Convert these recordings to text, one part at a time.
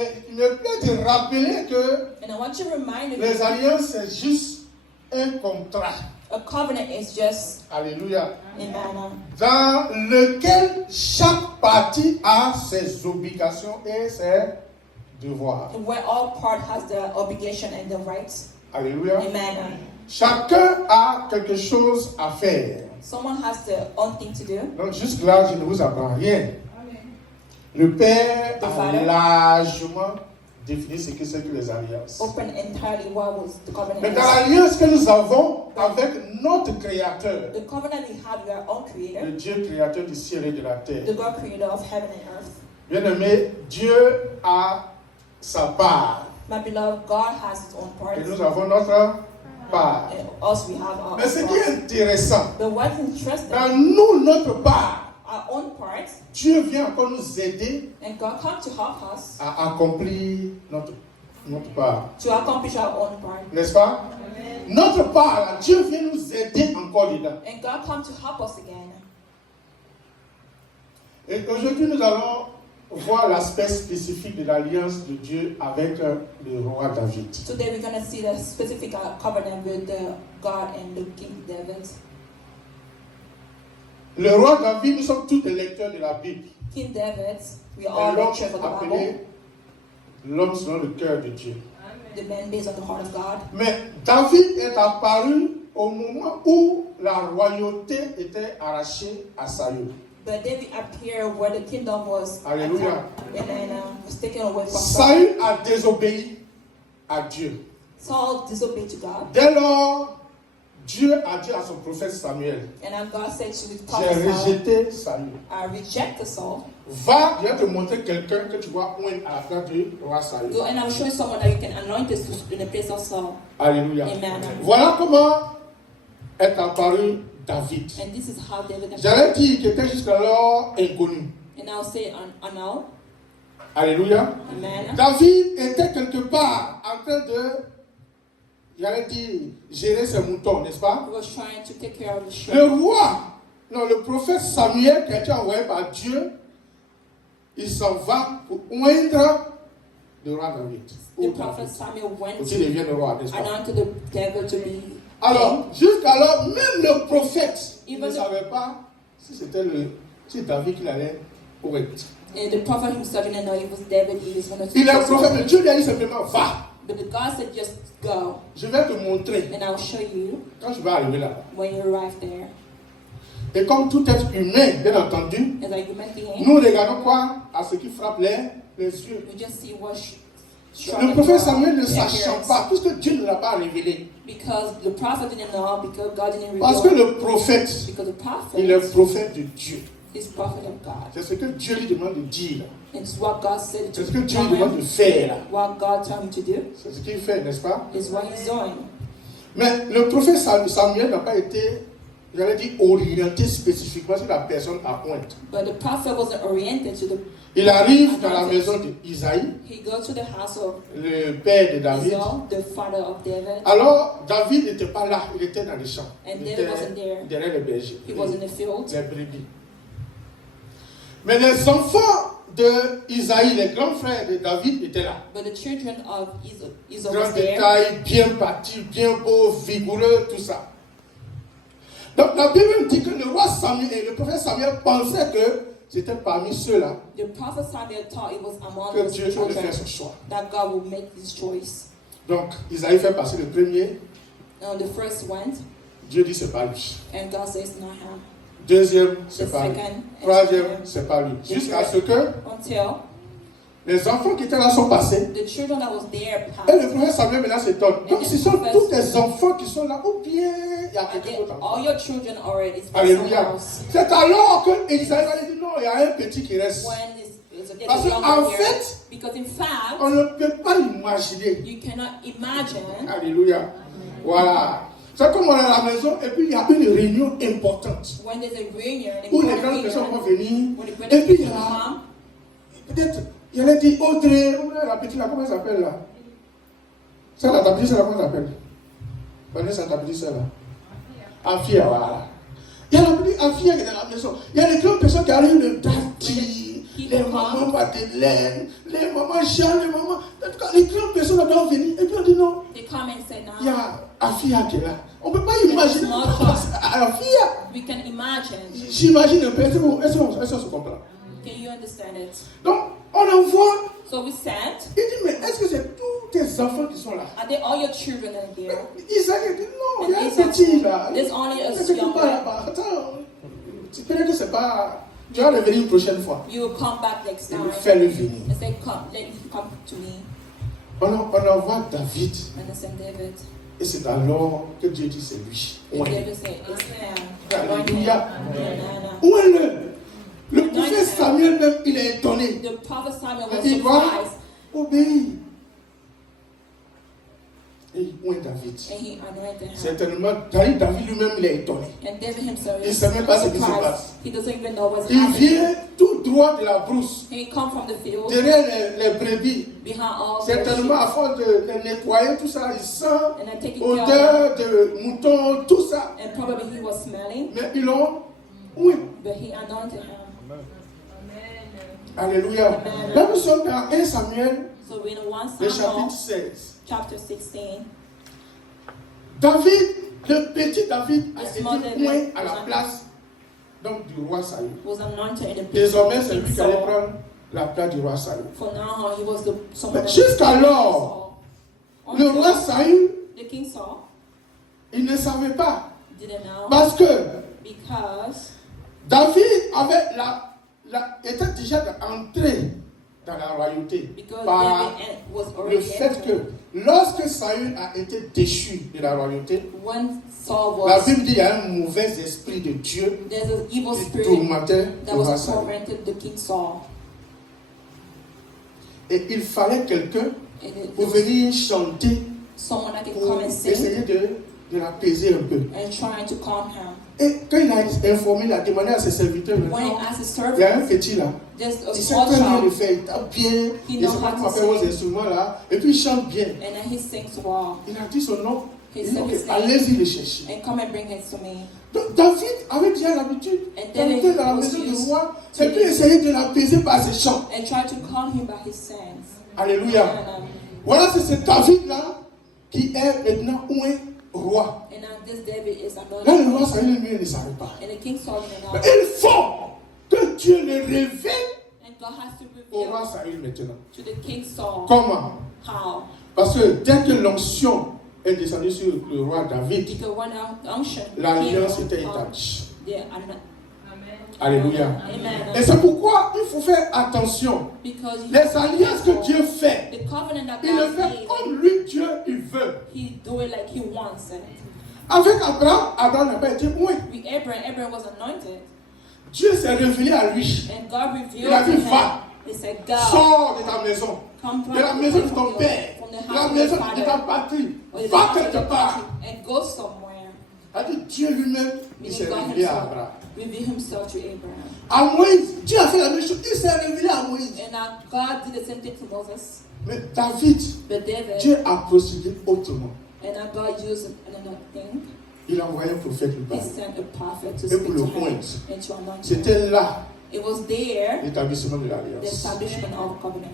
Et il me plaît de rappeler que And I want to remind you, les alliances, c'est juste un contrat. a covenant is just Alléluia. Amen. Dans lequel chaque partie a ses obligations et ses devoirs. Where all part has the obligation and the rights. Alléluia. Amen. Chacun a quelque chose à faire. Someone has their own thing to do. Donc jusque-là, je ne vous apprends rien. Le Père a largement défini ce que c'est que les alliances. Open entirely what was the covenant. Mais dans l'alliance que nous avons avec notre Créateur, The covenant we have with our own Creator, le Dieu créateur du ciel et de la terre. the God Creator of heaven and earth. Bien-aimé, Dieu a sa part. My beloved, God has His own part. Et nous avons notre part. And us, we have our Mais ce own qui est part. intéressant, But what's interesting, dans nous, notre part, our own part, Dieu vient encore nous aider and God comes to help us à accomplir notre part. to accomplish our own part. N'est-ce pas? Notre part, là, Dieu vient nous aider encore dedans. And God comes to help us again. Et aujourd'hui, nous allons voir l'aspect spécifique de l'alliance de Dieu avec le roi David. Today we're going to see the specific covenant with the God and the King David. Le roi David, nous sommes tous des lecteurs de la Bible. King David, we Et all l'homme lecture of the appelé Bible, l'homme selon le cœur de Dieu. the man based on the heart of God. Mais David est apparu au moment où la royauté était arrachée à Saül. But David appeared where the kingdom was Alléluia. attacked and was taken away from Saül a désobéi à Dieu. Saul disobeyed to God. Dès lors, Dieu a dit à son prophète Samuel, And then God said to his j'ai prophet Saul, rejeté Saül. I reject the Saul. Va, je vais te montrer quelqu'un que tu vas oindre à la place du roi Saül. Go and I'll show you someone that you can anoint this in the place of Saul. Alléluia. Amen. Voilà comment est apparu David. And this is how David J'allais dire qu'il était jusqu'alors inconnu. And I'll say now. Alléluia. Amen. David était quelque part en train de, j'allais dire, gérer ses moutons, n'est-ce pas? He was trying to take care of the sheep. Le roi, non, le prophète Samuel qui a été envoyé par Dieu, il s'en va pour oindre le roi David. The prophet Samuel went Pour qu'il devienne le roi, n'est-ce to pas? anoint the David to be Alors, jusqu'alors, même le prophète, il ne Even the- savait pas si c'était si David qu'il allait oindre. and the prophet himself didn't know it was David he was going to Il est le prophète, mais Dieu lui a dit simplement, va, But the God said just go je vais te montrer and I'll show you quand je vais arriver là. when you arrive there. Et comme tout être humain, bien entendu, As a human being, nous regardons quoi? À ce qui frappe les yeux. we just see what Le prophèt Samuel ne sachant pas, puisque Dieu ne l'a pas révélé. because the prophet didn't know, because God didn't reveal. Parce que le prophète, Because the prophet il est prophète de Dieu. is prophet of God. C'est ce que Dieu lui demande de dire. It's what God said to C'est ce que Dieu tell lui demande de him. faire. What God told him to do C'est ce qu'il fait, n'est-ce pas? is what he's doing. Mais le prophète Samuel n'a pas été, j'allais dire, orienté spécifiquement sur la personne à pointe. But the prophet wasn't oriented to the. Il arrive dans la maison d'Isaïe, He goes to the house of le père de David. Israel, the father of David. Alors, David n'était pas là, il était dans les champs. And Il David était wasn't there. derrière les bergers, He was in the field. les brebis. Mais les enfants d'Isaïe, les grands frères de David étaient là. But the children of Israel Grand was there. détail, bien bâti, bien beau, vigoureux, tout ça. Donc la Bible nous dit que le roi Samuel et le prophète Samuel pensaient que c'était parmi ceux-là The prophet Samuel thought it was among que those Dieu allait children faire son choix. that God would make his choice. Donc Isaïe fait passer le premier, Now the first went, Dieu dit c'est pas lui. and God says not him. Deuxième, The c'est pas lui. second, Troisième, and c'est pas lui. the Jusqu'à third, ce que until les enfants qui étaient là sont passés. the children that was there Et le passed. prophète Samuel maintenant s'étonne. Donc ce sont tous des enfants qui sont là, ou bien il y a And quelqu'un then d'autre encore. all your children already Alléluia. C'est alors que Isaïe va dire non, il y a un petit qui reste. When it's okay, Parce the qu'en younger here, fait, because in fact, on ne peut pas imaginer. you cannot imagine Alléluia. Voilà. C'est comme on est à la maison et puis il y a une réunion importante when there's a reunion, où les grandes personnes vont venir. when the Et puis il y people a come, peut-être, il y a dit Audrey, la petite là, comment elle s'appelle là? C'est la petite, c'est là, comment elle s'appelle? Vanessa, ta petite sœur là. Afia, voilà. Il y a la petite Afia qui est dans la maison. Il y a les grandes personnes qui arrivent de Dati, les mamans Madeleine, les mamans Jean, les mamans. En tout cas, les grandes personnes doivent venir. Et puis on dit non. They come and say Il y now. a Afia qui est là. On ne peut pas imaginer. Afia. We can imagine. J'imagine un peu. Est-ce qu'on se comprend? Can you understand it? Donc, on envoie. So we sent. Il dit, mais est-ce que c'est tous tes enfants qui sont là? Are they all your children in here? Isaac dit, non, il y a un petit là. There's only a Est-ce que tu young pas one. là-bas? Attends, tu connais que c'est pas... Tu vas revenir une prochaine fois. You will come back next time. Fais-le venir. And say, come, let him come to me. On envoie David. And I sent David. Et c'est alors que Dieu dit, c'est lui. And Ouais. David said, it's him. Alléluia. Amen. Où est le prophète Samuel même, il est étonné. The prophet Samuel was Il va surprised. obéir. Et où est David? And he anointed him. Certainement, David lui-même, il est étonné. And David himself Il ne is sait même pas ce qui se surprised. passe. He doesn't even know what's Il happening. vient tout droit de la brousse, He come from the field, derrière les brebis. behind all the Certainement, à sheep, force de nettoyer tout ça, il sent and then taking care of odeur de mouton, tout ça. them. And probably he was smelling, Mais ils l'ont, oui, but he anointed him. alléluia. Amen. Là, nous sommes dans 1 Samuel, So in 1 le Samuel, chapitre 16. chapter 16, David, le petit David, a The été small David point à la was place donc, du roi Saül. was anointed in the place Désormais, of c'est King lui qui allait Saul. prendre la place du roi Saül. For now, he was the someone Mais that jusqu'alors, Saul. le roi Saül, The king Saul il ne savait pas. didn't know Parce que because David avait était déjà entré dans la royauté par David was le already fait entered. que lorsque Saül a été déchu de la royauté, When Saul la was, Bible dit qu'il y a un mauvais esprit de Dieu there's an evil qui spirit tourmentait that le roi was Saül. tormented the king Saul. Et il fallait quelqu'un And it pour was venir chanter, someone that can pour come and sing essayer de l'apaiser un peu. and trying to calm him. Et quand il a informé, il a demandé à ses serviteurs, When he asked his il y a un servants, petit là, there's a il sait small très bien le child, faire, il tape bien, He il knows sait how pas to comment faire vos sing. instruments là, et puis il chante bien. and then he sings well. Il a dit son nom, He il dit said ok, his name. allez-y le chercher. And come and bring it to me. Donc David avait déjà l'habitude And d'entrer David dans la was maison du used roi, to et puis essayer de l'apaiser par ses chants. And try to calm him by his sins. Alléluia. And, Voilà, c'est ce David là qui est maintenant un roi. and now this David is Là, le roi anointed. Saül lui ne savait pas. And the king Saul didn't know. Mais il faut que Dieu le révèle And God has to au roi reveal Saül maintenant. to the king Saul Comment? how. Parce que dès que l'onction est descendue sur le roi David, Because when the unction l'alliance came était upon établie. the ano- Alléluia. Amen. Et c'est pourquoi il faut faire attention. Because you Les alliances que Dieu fait, the covenant that il le God fait made, comme lui, Dieu, il veut. he do it like he wants it. Avec Abraham, Abraham n'a pas été loin. With Abraham was anointed. Dieu s'est révélé à lui. And God revealed Il a to dit, him. va, He said, go. sors de ta maison, Come de la maison de ton père, from the de la house of maison your de ta father. patrie. Or the Va house of quelque your part. country, and go somewhere. A dit Dieu lui-même, il Meaning s'est God révélé à himself Abraham. revealed himself to Abraham. À Moïse, Dieu a fait la même chose. Il s'est révélé à Moïse. And God did the same thing to Moses. Mais David, But David, Dieu a procédé autrement. and God used another thing. Il a envoyé un prophète lui He parler. sent a prophet to Et speak pour to le him pointe. and to anoint him. C'était là It was there, l'établissement de the l'alliance. establishment of covenant.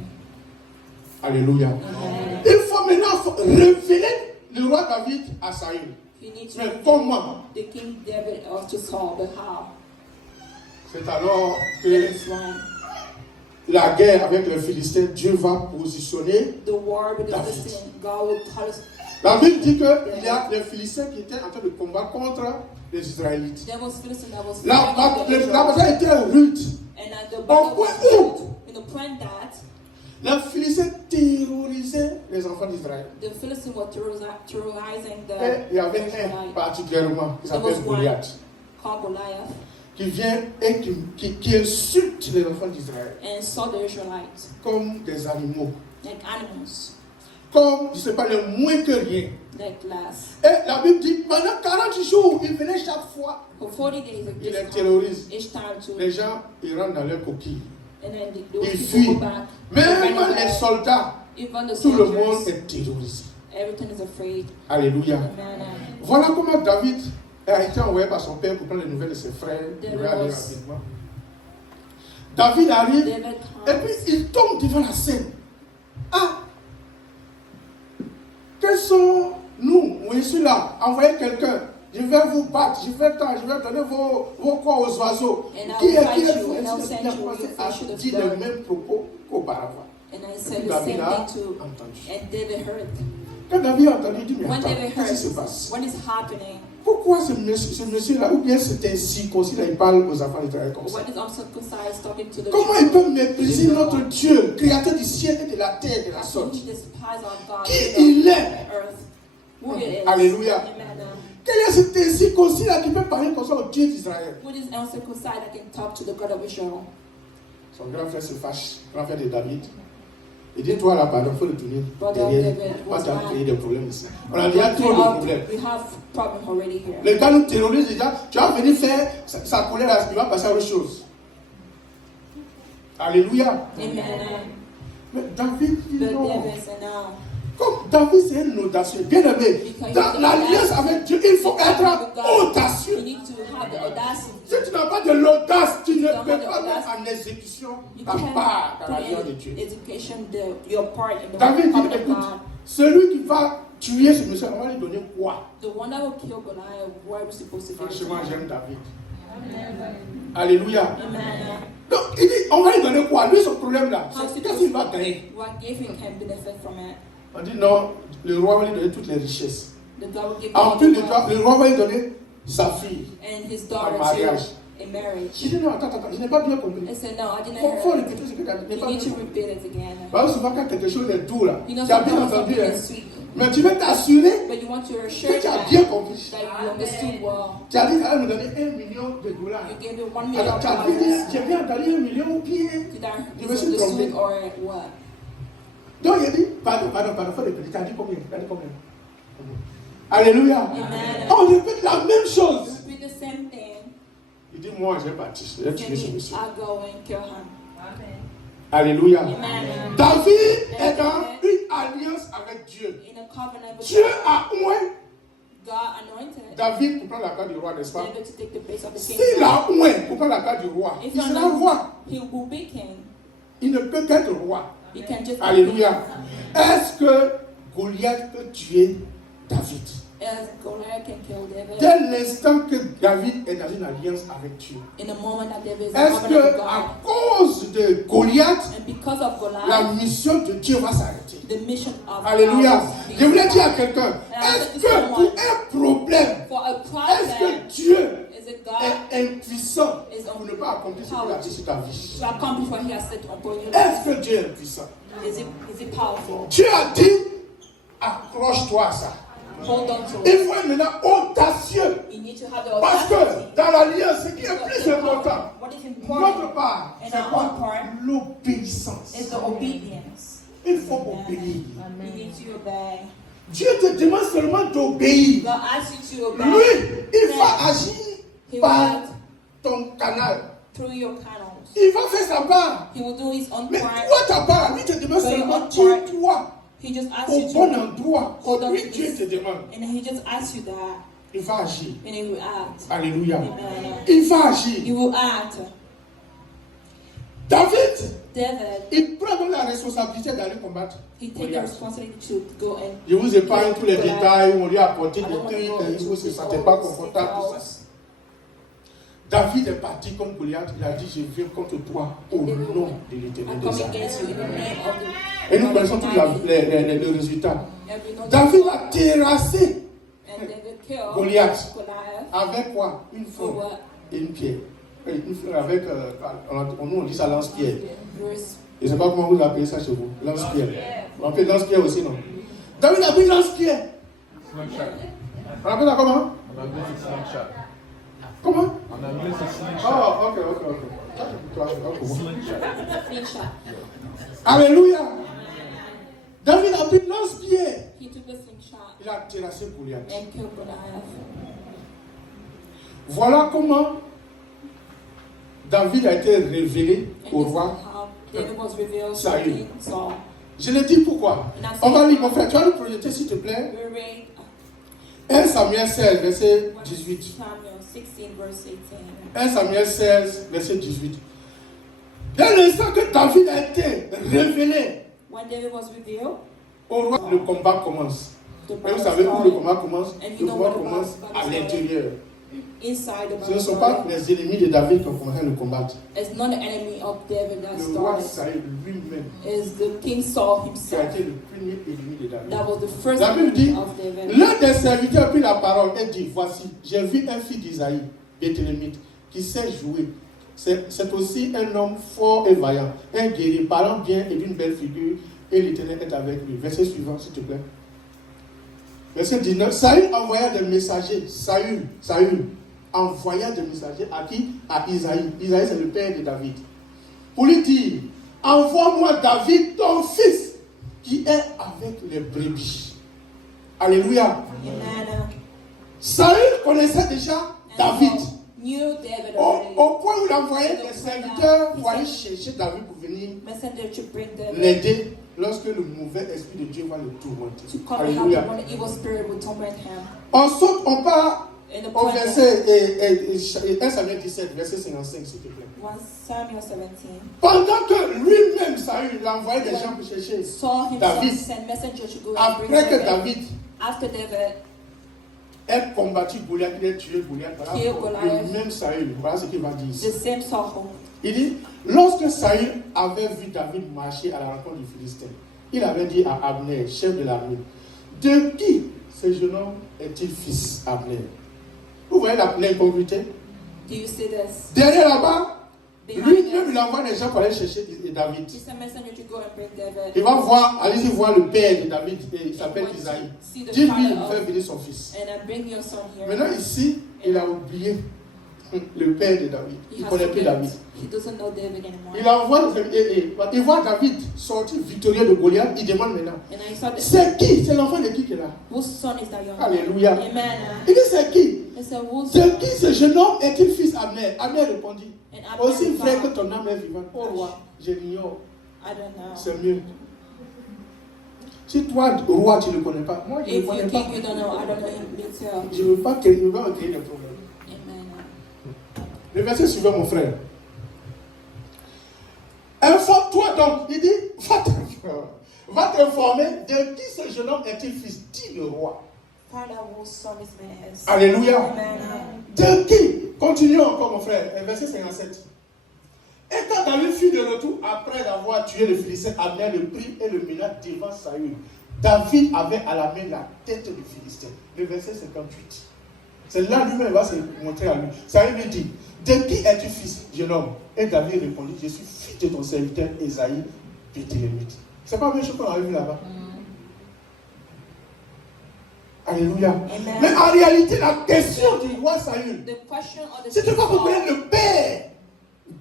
Alléluia. Amen. Il faut maintenant révéler le roi David à Saül. You need to Mais reveal comment? the King David or to Saul, but how? C'est alors That que is when la guerre avec les Philistins, Dieu va positionner. the war with the David. Philistines, God will call us. La Bible dit qu'il y a les Philistins qui étaient en train de combattre contre les Israélites. There was Philistine that was La fighting the Israelites. bataille était rude. And at the Au battle point was où fought, in the point that les Philistins terrorisaient les enfants d'Israël. the Philistines were terrorizing the Et il y avait un Israelites. particulièrement qui There s'appelle was one Goliath, called Goliath qui vient et qui insulte les enfants d'Israël and saw the Israelites comme des animaux, like animals, comme, je ne sais pas, le moins que rien. like last. Et la Bible dit, pendant 40 jours, il venait chaque fois, For 40 days, il les each terrorise. time to, Les gens, ils rentrent dans leur coquille. and then those Ils people fuient. go back. Même They les back. soldats, Even the tout le monde soldiers, est terrorisé. everything is afraid. Alléluia. Amen. Voilà comment David a été envoyé par son père pour prendre les nouvelles de ses frères. Je vais aller David was- rapidement. David arrive David et comes. puis il tombe devant la scène. Ah, quels sont nous? Je suis là, envoyez quelqu'un. Je vais vous battre, je vais donner vos corps aux oiseaux. And Qui I'll est fight you, vous? and I'll Il send a you, commencé you à should have dire les done. mêmes propos qu'auparavant. And I said the David same a thing to, entendu. and David heard. Quand David a entendu, il dit, mais When attends, David qu'est-ce qui se heard, passe? what is happening? Pourquoi ce monsieur-là, ou bien cet incirconcis-là, il parle aux enfants d'Israël comme ça? What is uncircumcised talking to the Comment il peut children? mépriser notre Dieu, créateur du ciel et de la terre et de la How can sorte? he despise our God, Qui creator il of est? the earth? Who it is? Alléluia. Amen. Quel est cet incirconcis-là qui peut parler comme ça au Dieu d'Israël? Who is uncircumcised that can talk to the God of Israel? Son grand frère se fâche, grand frère de David. Il dit, toi là, pardon, il faut le tourner Brother derrière. David Moi, was tu as mad. créé des problèmes ici. On a déjà trop de problèmes. We have problem already here. Le gars nous terrorise déjà. Tu vas venir faire sa colère, là, il va passer à autre chose. Alléluia. Amen. Mais David dit But non. David said, no. Comme David, c'est un audacieux. Bien aimé, dans l'alliance avec Dieu, il faut être audacieux. You need to have the audacity. Si tu n'as pas de l'audace, tu ne don't peux have the pas mettre audacity. en exécution You ta can't part dans put l'alliance de Dieu. in education your part in the David dit, covenant of écoute, God. celui qui va tuer ce monsieur, on va lui donner quoi? The one that will kill Goliath, what are we supposed to do? Franchement, j'aime David. Alléluia. Amen. Donc, il dit, on va lui donner quoi? Lui, son problème là, How c'est to qu'est-ce qu'il va gagner? What gave him can benefit from it. On dit non, le roi va lui donner toutes les richesses. The God will give him En all plus the de ça, wealth le roi va lui donner sa fille. and his en daughter mariage. too in marriage. Il dit non, attends, je n'ai pas bien compris. I said, no, I didn't Il faut hear répéter ce que tu as dit. Je n'ai it. pas You need bien to compris. repeat it again. Parce que souvent quand quelque chose est doux là, You know, tu as bien sometimes entendu, something hein. is sweet, Mais tu veux t'assurer but you want to que assure tu as that bien compris. you understood well. Tu as dit qu'elle me donner $1 million. You gave it $1 million. Alors tu as dit, j'ai bien entendu $1 million ou bien. Did I Je me suis trompé. understood or what? Donc il a dit, pardon, faut répéter. Tu as dit combien? Alléluia. Amen. On répète la même chose. Repeat the same thing. Il dit, moi j'ai bâti, j'ai tué ce Then monsieur. I'll go and kill him. Alléluia. Amen. David est dans une alliance avec Dieu. In a covenant with Dieu God, a oint God anointed David pour prendre la place du roi, n'est-ce pas? David to take the place of the king. S'il a oint pour prendre la place du roi, If il he sera roi. he will be king. Il ne peut qu'être roi. He can just be Alléluia. Est-ce que Goliath peut tuer David? king. As Goliath can kill David. Dès l'instant que David est dans une alliance avec Dieu, In the moment that David is in est-ce covenant with que God, à cause de Goliath, and because of la Goliath, mission de Dieu va s'arrêter? the mission of Alléluia. God will be Je voulais dire à quelqu'un, And I est-ce said to que someone, pour un problème, for a est-ce problem, que Dieu is it God est impuissant is pour ne pas accomplir ce qu'il a dit sur ta vie? to accomplish what he has said upon your Est-ce life? que Dieu est impuissant? Is it powerful? Dieu a dit, accroche-toi à ça. Hold on to Il it. faut être maintenant audacieux. You need to have the Parce audacity. que dans l'alliance, ce qui est plus important, What is notre important part, And c'est our quoi? own part L'obéissance. is the obedience. Il faut obéir. You need to obey. Dieu te demande seulement d'obéir. God asks you to obey. Lui, il va agir He par will ton canal. through your channels. Il va faire sa part. He will do his own Mais part. toi, ta part, lui te demande So seulement your tiens-toi He just asks au you bon to, endroit. Hold on Lui, to Dieu this. te demande. and he just asks you that, Il va agir. and he will act. Alléluia. Amen. Il va agir. He will act. David, David, il prend donc la responsabilité d'aller combattre he takes the Goliath. responsibility to go and Je vous épargne tous les Goliath. détails où on lui a apporté I des don't want to trucs, go il into ne se this sentait pas all confortable, tout ça. details. David est parti comme Goliath, il a dit, je viens contre toi au nom de I l'Éternel come des armées. against you in the name of the Et nous connaissons tous les résultats. And we know David that- a terrassé and David killed Goliath. Goliath avec quoi? Une for fleur what? et une pierre. Une fleur avec, nous on dit ça lance-pierre. Verse- Je ne sais pas comment vous appelez ça chez vous. Lance-pierre. On appelle lance-pierre aussi, non? David a pris lance-pierre. Slingshot. On appelle ça comment? En anglais, c'est slingshot. Comment? En anglais, c'est slingshot. Oh, ok. Ça, c'est pour toi, c'est pas pour moi. Slingshot. Slingshot. Alléluia. David a pris lance-pierre. He took the slingshot Il a terrassé Goliath. and killed Goliath. Voilà comment David a été révélé And au this is roi. how David was revealed to Saül. King Saul. Je l'ai dit pourquoi. On va lire, mon frère, tu vas le projeter s'il te plaît. We read 1 Samuel 16, verset 18. Samuel 16, verse 18. 1 Samuel 16, verset 18. Dès l'instant que David a été révélé When David was revealed, au roi, le combat commence. the Et vous battle savez où le started. combat commence? And you Le know combat what the commence battle à started? l'intérieur. Inside the Ce ne battle sont pas started. les ennemis de David qui ont commencé à le combattre. It's not the enemy of David that Le roi started. Saül lui-même, It's the King Saul qui a himself. été le premier ennemi de David. That was the first La Bible dit, enemy of David. l'un des serviteurs prit la parole et dit, voici, j'ai vu un fils d'Isaïe, Béthélémite, qui sait jouer. C'est aussi un homme fort et vaillant, un guerrier, parlant bien et d'une belle figure, et l'Éternel est avec lui. Verset suivant, s'il te plaît. Verset 19. Saül envoya des messagers. Saül envoya des messagers à qui? À Isaïe. Isaïe, c'est le père de David. Pour lui dire, envoie-moi David, ton fils, qui est avec les brebis. Alléluia. Amen. Saül connaissait déjà David. Knew David Au already. point où il envoyait des serviteurs pour aller chercher David pour venir Messenger to bring David l'aider lorsque le mauvais esprit de Dieu va le tourmenter. to come and help Alléluia. him when the evil spirit would torment him. On saute, on part In the au point verset 1 Samuel 17, verset 55, s'il te plaît. 1 Samuel 17. Pendant que lui-même, Saül, il a envoyé des gens pour chercher Saul himself David. sent messenger to go and bring Après que David. David After David ait combattu Goliath, il a tué Goliath, voilà, Kill Goliath. le même Saül, voilà ce qu'il va dire ici. the same Saul. Il dit, lorsque Saül avait vu David marcher à la rencontre du Philistin, il avait dit à Abner, chef de l'armée, de qui ce jeune homme est-il fils, Abner? Vous voyez l'incongruité? Do you see this? Derrière là-bas, Behind lui-même us, il envoie des gens pour aller chercher David. he sent messenger to go and bring David. Il va voir, allez-y voir le père de David, et il s'appelle Isaïe. See the Dis-lui, father fais of, venir son fils. and I bring your son here. Maintenant ici, il a oublié le père de David. He Il ne has connaît plus forgotten. David. He doesn't know David anymore. Il envoie, il voit David sortir victorieux de Goliath. Il demande maintenant, And I saw this. c'est qui? C'est l'enfant de qui est là? Whose son is that young man? Alléluia. Amen. Il dit, c'est qui? He said, whose De qui ce jeune homme est-il fils Abner? Abner répondit, And Abner aussi vrai que replied, ton âme est vivante. Oh roi, je l'ignore. I don't know. C'est mieux. Si toi, roi, tu ne le connais pas, moi je ne le If connais you pas. think you don't know, I don't know him. Me too. Je ne veux pas créer des problèmes. Amen. Le verset suivant, mon frère. Informe-toi donc. Il dit, va t'informer de qui ce jeune homme est-il fils? Dit le roi. Find out whose son this man is. Alléluia. Amen. De qui? Continuons encore, mon frère. Verset 57. Et quand David fut de retour après avoir tué le Philistin, Abner le prit et le mena devant Saül. David avait à la main la tête du Philistin. Le verset 58. C'est là lui-même va se montrer à lui. Saül lui dit, de qui es-tu fils, jeune homme? Et David répondit, je suis fils de ton serviteur Isaïe, Béthélémite. C'est pas la même chose qu'on a vu là-bas. Alléluia. Amen. Mais en réalité, la question du roi Saül, The question of the c'est de voir reconnaître le père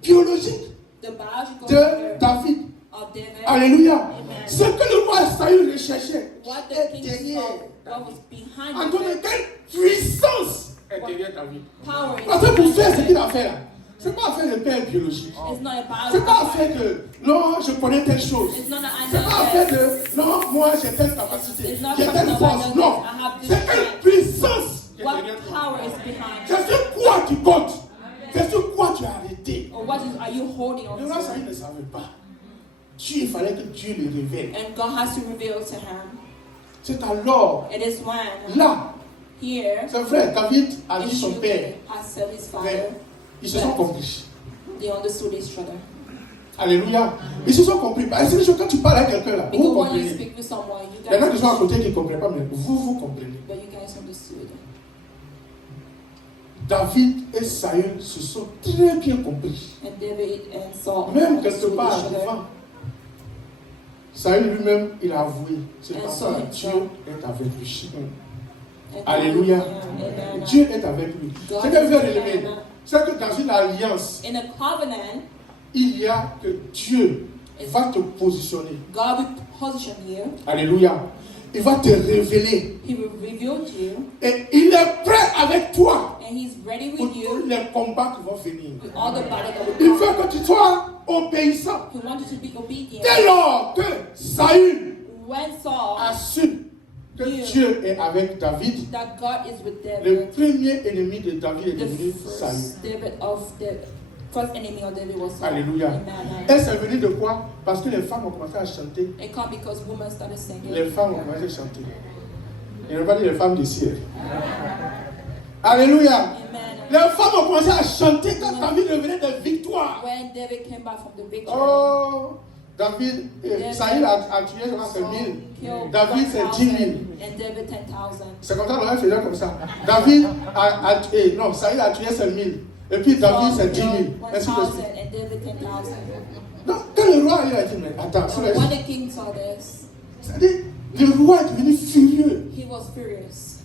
biologique the biological de mother David. of David. Alléluia. Amen. Ce que le roi Saül recherchait What the est king derrière saw, what was David. behind En David. quelle puissance est derrière David? Power is Parce que pour behind faire ce David. qu'il a fait là, c'est pas affaire de père biologique. It's not a C'est pas biological affaire de non, je connais telle chose. It's not an C'est pas affaire idea. de non, moi j'ai telle capacité, It's not j'ai telle because force. of my Non, knowledge, I have this c'est quelle strength. puissance qui est What derrière toi. power is behind C'est sur quoi tu comptes. C'est sur quoi tu as arrêté. or what is, are you holding on Le roi Saül to? ne savait pas. Dieu, il fallait que Dieu le révèle. And God has to reveal to him. C'est alors, It is when là, here c'est vrai, David a dit son père. has said his Mais father. ils se sont compris. They understood each other. Alléluia. Ils se sont compris. Parce que quand tu parles à quelqu'un là, Because vous when you comprenez. speak with someone, you Il y en a qui guys, sont à côté qui ne comprennent pas, mais vous comprenez. but you guys understood. David et Saül se sont très bien compris. And David and Saul Même quelque understood part each other. devant. Saül lui-même, il a avoué. C'est And parce so que himself. Dieu est avec lui. And Alléluia. Amen. Dieu est avec lui. God C'est qu'elle veut is relever. amen. C'est que dans une alliance, In a covenant, il y a que Dieu va te positionner. God will position you. Alléluia. Il va te révéler. He will reveal to you. Et il est prêt avec toi And He's ready pour with tous you les combats qui vont venir. with all the battle that Il will veut come. que tu sois obéissant. He wants you to be obedient. Dès lors que Saül When Saul a su que Dieu est avec David, that God is with le David, premier ennemi de David est the devenu Saül. first David of the first enemy of David was Saul. Alléluia. Amen. Et c'est venu de quoi? Parce que les femmes ont commencé à chanter. It come because women started singing. Les femmes ont commencé à chanter. Il ne veut pas dire les femmes du ciel. Alléluia. Amen. Les femmes ont commencé à chanter quand David revenait de victoire. When David came back from the victory, Oh, David, Saïl a tué, je crois, c'est 1000. David, c'est 10 000. and David 10,000. C'est comme ça, on faisait comme ça. David a tué, non, Saïl a tué, c'est 1000. Et puis David, c'est 10 000. Ainsi de 1,000 suite. and David 10,000. Donc, quand le roi il a dit, mais attends, When the king saw this, c'est-à-dire, le roi est devenu furieux. he was furious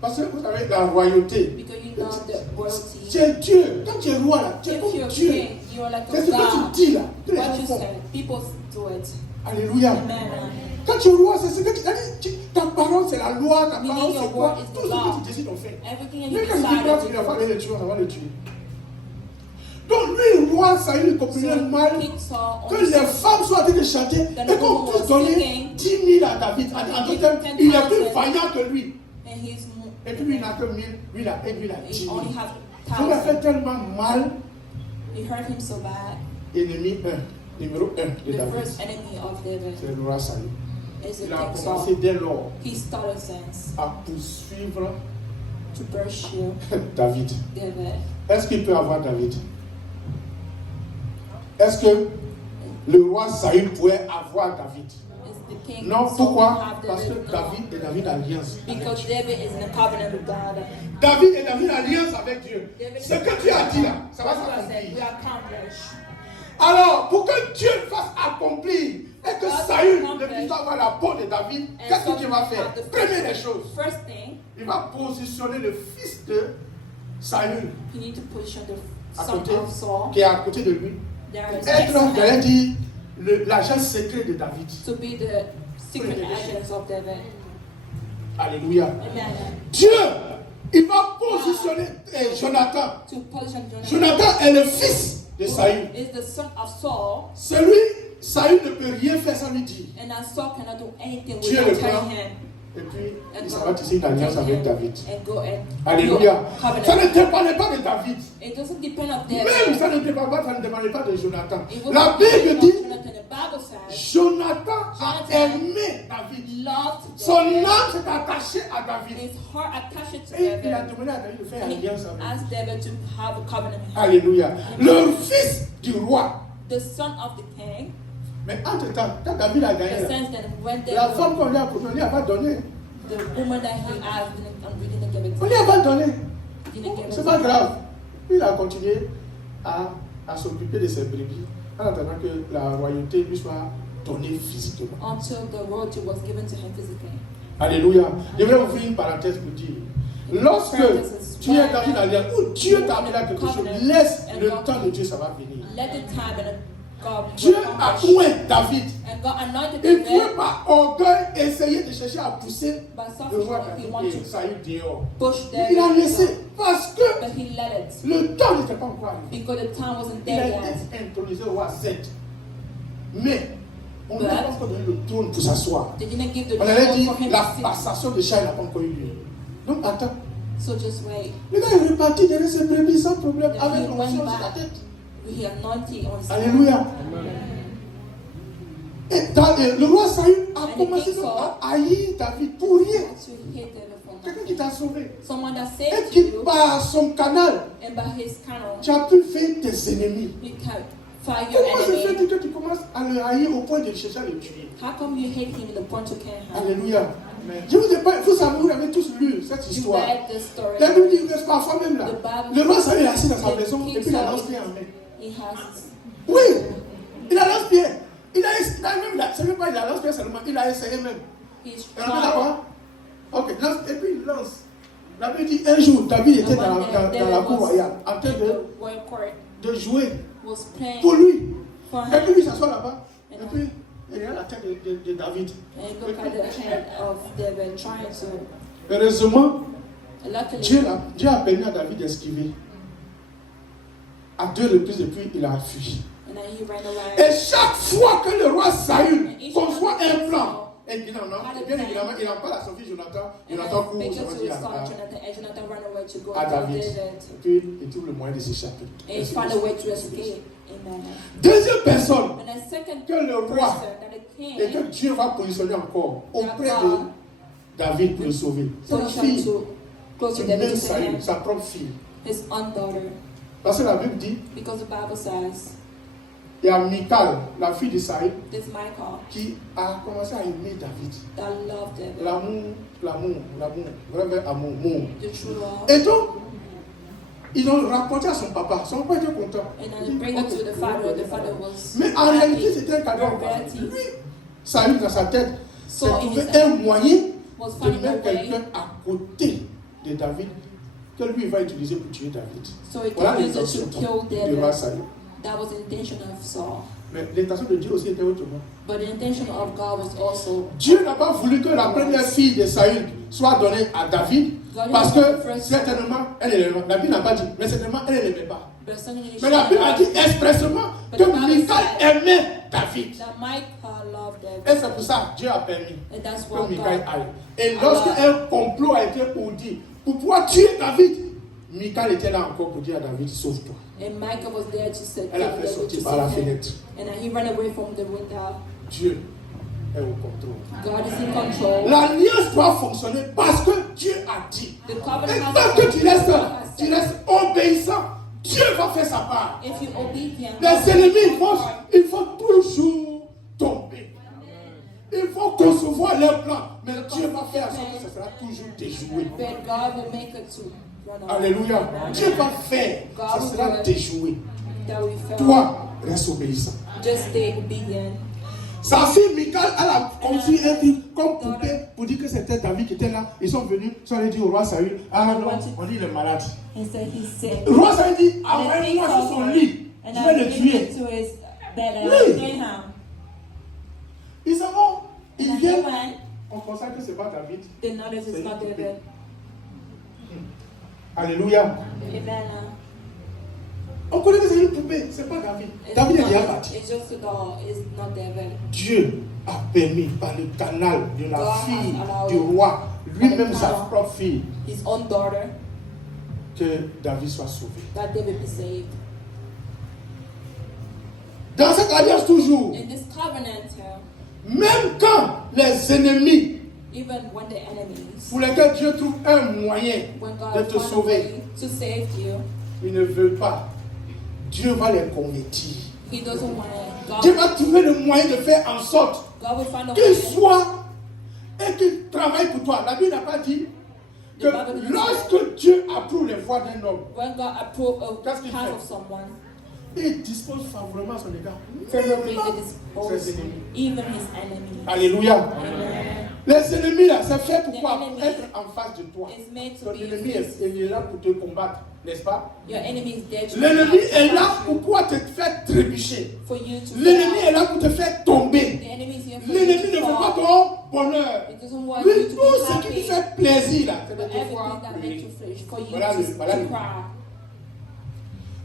Parce que vous savez, la royauté, because you know the tu royalty. es Dieu. Quand tu es roi, là, tu es If comme you're Dieu. king, you're like C'est a ce que God. tu dis là. Que les What gens you font. say, people do it. Alléluia. Amen. Quand tu es roi, c'est ce que tu dis. Ta parole, c'est la loi. Ta Meaning parole, your c'est quoi? word is the Tout ce law. que tu décides, on fait. Everything that Mais you quand tu dis quoi, tu dis, decide, on va le tuer, on va le tuer. Donc lui, le roi, ça il comprenait mal King Saul que only les femmes soient en train de chanter et qu'on puisse donner 10 000 à David. En d'autres termes, il est plus vaillant que lui. and he's Et puis lui, il n'a que 1000, lui, il a 10 he 000. only have Ça lui a fait 1,000. tellement mal. It hurt him so bad. Ennemi 1, numéro 1 de The David, first enemy of David c'est le roi Saül. is the Il a King commencé Saul. dès lors He started since à poursuivre to pursue David. David. Est-ce qu'il peut avoir David? Est-ce que le roi Saül pouvait avoir David? Is the king Non, Saul pourquoi? have Parce que David? No. David et David alliance. Because David is in a covenant with God. David et David alliance avec Dieu. David Ce que tu as dit là, ça va That's what I said. We s'accomplir. accomplish. Alors, pour que Dieu fasse accomplir et que God Saül accomplish. ne puisse avoir la peau de David, And qu'est-ce so que Dieu va you faire? have the Première des choses, First thing, il va positionner le fils de Saül you need to position the à son côté, of Saul. qui est à côté de lui, There is être, next to j'allais him dire, l'agent secret de David. to be the secret agents of David. Alléluia. Amen. Dieu, il va positionner Jonathan. To position Jonathan est le fils de Saül. is the son of Saul, Celui, Saül ne peut rien faire sans lui dire. and now Saul cannot do anything Dieu without le telling prend. him. Et puis, And il go s'en va tisser une alliance take avec him David. and go and Alléluia. do a Ça ne covenant. dépendait pas de David. It doesn't depend on Même David. ça ne dépendait pas de Jonathan. It wasn't La dependent Bible on dit, Jonathan. The Bible says Jonathan a aimé David. loved Son David. âme s'est attachée à David. His heart attached to Et il a David. demandé à David de faire And he alliance avec lui. asked David to have a covenant with him. Alléluia. Le fils du roi. The son of the king. Mais entre-temps, quand David a gagné, The là, sense that when la David, femme qu'on lui a promis, on lui a pas donné. the woman that he asked, didn't give it On to lui a him. pas donné. Didn't give it C'est to pas him. grave. Lui, il a continué à s'occuper de ses brebis en attendant que la royauté lui soit donnée physiquement. Until the royalty was given to him physically. Alléluia. Je vais ouvrir une parenthèse pour dire. Lorsque tu es dans une alliance où Dieu t'a amené à quelque chose, laisse le temps de Dieu, ça va venir. Let the time and God Dieu will a accomplish. oint David. And God anointed Il ne David pouvait pas orgueil essayer de chercher à pousser by le roi something he David wanted et to Saül dehors. push Il a David, laissé parce que but he let it le temps n'était pas encore arrivé. because the time wasn't Il a there yet. été intronisé au roi Z. Mais on But- n'a pas encore donné le trône pour s'asseoir. They didn't give the On avait dit throne for him la to sit. passation de chai n'a pas encore eu lieu. Donc attends. So just wait. Le gars est reparti derrière ses brebis sans problème Then avec he l'onction went sur la back. tête. He anointed on his Alléluia. Et le roi Saül a And the commencé king à haïr David pour rien. to hate David for Quelqu'un nothing. qui t'a sauvé. Someone that Et saved qui you, par son canal, and by his canal, tu as pu faire tes ennemis. you can fight your Comment se enemy. fait-il que tu commences à le haïr au point de chercher à le tuer? How come you hate him to the point to kill him? Alléluia. Je vous ai pas, vous savez, vous avez tous lu cette You histoire. read the story. La Bible dit que parfois même là, The Bible- le roi Saül est assis dans sa The maison king et puis il a Saul- lancé en main. He has. Oui, il a lance-pierre. Il a même là, c'est même pas il a lance-pierre seulement, il a essayé même. He's Et on peut tried. savoir? Ok, lance, et puis il lance. La Bible dit un jour, David était dans la cour royale en train in the royal court, de jouer was playing pour lui. for Et puis him. lui s'assoit là-bas. Et puis il regarde la tête de David. And look at the hand of David trying to. Heureusement, Luckily, Dieu a permis à David d'esquiver. À 2 reprises et puis il a fui. and then he ran away. Et chaque fois que le roi Saül And each conçoit time un plan Et bien évidemment, il en parle à son fils Jonathan. Jonathan court, Speaking ça to veut his dire son Jonathan, and Jonathan ran away to go à and tell David. David. Et puis, il trouve le moyen de s'échapper. And he found a way to escape. Amen. Deuxième personne And the second que le roi person that the king et que Dieu va positionner encore auprès that de God David pour le sauver. Sa positioned fille, to close to c'est David même to save him, sa propre fille. his own daughter. Parce que la Bible dit, Because the Bible says il y a Michal, la fille de Saïd, this Michael qui a commencé à aimer David. that loved David, Vrai amour, amour. the true love. Et donc, ils ont raconté à son papa. Son papa était content. And then bring it to the father. The father was Mais en réalité, happy. c'était un cadeau. Very Lui, Saïd dans sa tête, So c'est in trouver his un moyen was de finding a mettre way quelqu'un à côté de David que lui va utiliser pour tuer David. so he Voilà could use it l'intention to kill du roi David. Saïd. That was the intention of Saul. Mais l'intention de Dieu aussi était autrement. But the intention of God was also Dieu n'a pas voulu que la première fille de Saïd soit donnée à David parce que certainement, elle l'aimait. La Bible n'a pas dit, mais certainement, elle ne l'aimait pas. Mais la Bible a dit expressément que Michal aimait David. that Michael loved Et David. c'est pour ça que Dieu a permis And that's que what Michal God. aille. Et lorsqu'un complot a été ourdi pour pouvoir tuer David, Michal était là encore pour dire à David, sauve-toi. And Michael was there to say, Elle a fait David sortir to par la save him. fenêtre. And then he ran away from the window. Dieu est au contrôle. God is in control. L'alliance doit fonctionner parce que Dieu a dit. The Et covenant has tant que tu God has restes said, obéissant, Dieu va faire sa part. if you obedient, Les ennemis, il faut toujours tomber. Il faut concevoir leurs plans. Mais Dieu va faire en sorte que ça sera toujours déjoué. but God will make it to run away. Alléluia. Dieu va faire. Ça sera déjoué. That we fail. Toi, reste obéissant. Just stay obedient. Sa fille Michal, elle a construit un film comme poupée pour dire que c'était David qui était là. Ils sont venus, ils sont allés dire au roi Saül, ah non, on dit il est malade. He said he's sick. Le roi Saül dit, envoyez-moi sur son lit, And je vais le I give him tuer. to his bed and Oui. I kill him. Ils s'en vont, ils And he viennent. went. On constate que ce n'est pas David. They noticed it's not David. Alléluia. Amen. On connaît que c'est une poupée, ce n'est pas David. David est déjà parti. It's just a doll. It's not David. Dieu a permis par le canal de la God fille has allowed du roi, lui-même by the sa power. propre fille, His own daughter, que David soit sauvé. that David be saved. Dans cette alliance toujours, In this covenant, même quand les ennemis even when the enemies, pour lesquels Dieu trouve un moyen when de God te found a sauver, way to save you, ils ne veulent pas. Dieu va les convertir. He doesn't want it. Dieu va trouver le moyen de faire en sorte God will find a qu'ils way. soient et qu'ils travaillent pour toi. La Bible n'a pas dit que The Bible didn't lorsque Dieu approuve les voies d'un homme, When God approves a Qu'est-ce qu'il path fait? of someone, il dispose favorablement à son égard. favorably Même he disposes ses ennemis. even his enemies. Alléluia. Amen. Les ennemis là, c'est fait pour The quoi? enemy Être en face de toi. It's made to Ton be ennemi used. est là pour te combattre, n'est-ce pas? Your enemy is there to L'ennemi est là fight pour you, pouvoir te faire trébucher. for you to L'ennemi est fall. là pour te faire The tomber. enemy is here for L'ennemi you ne to veut pas fall. ton bonheur. It doesn't want Lui, you to tout be ce qui te happy. fait plaisir là, c'est de But te everything voir that makes pleurer. you flesh, for you Voilà le- to voilà le- cry.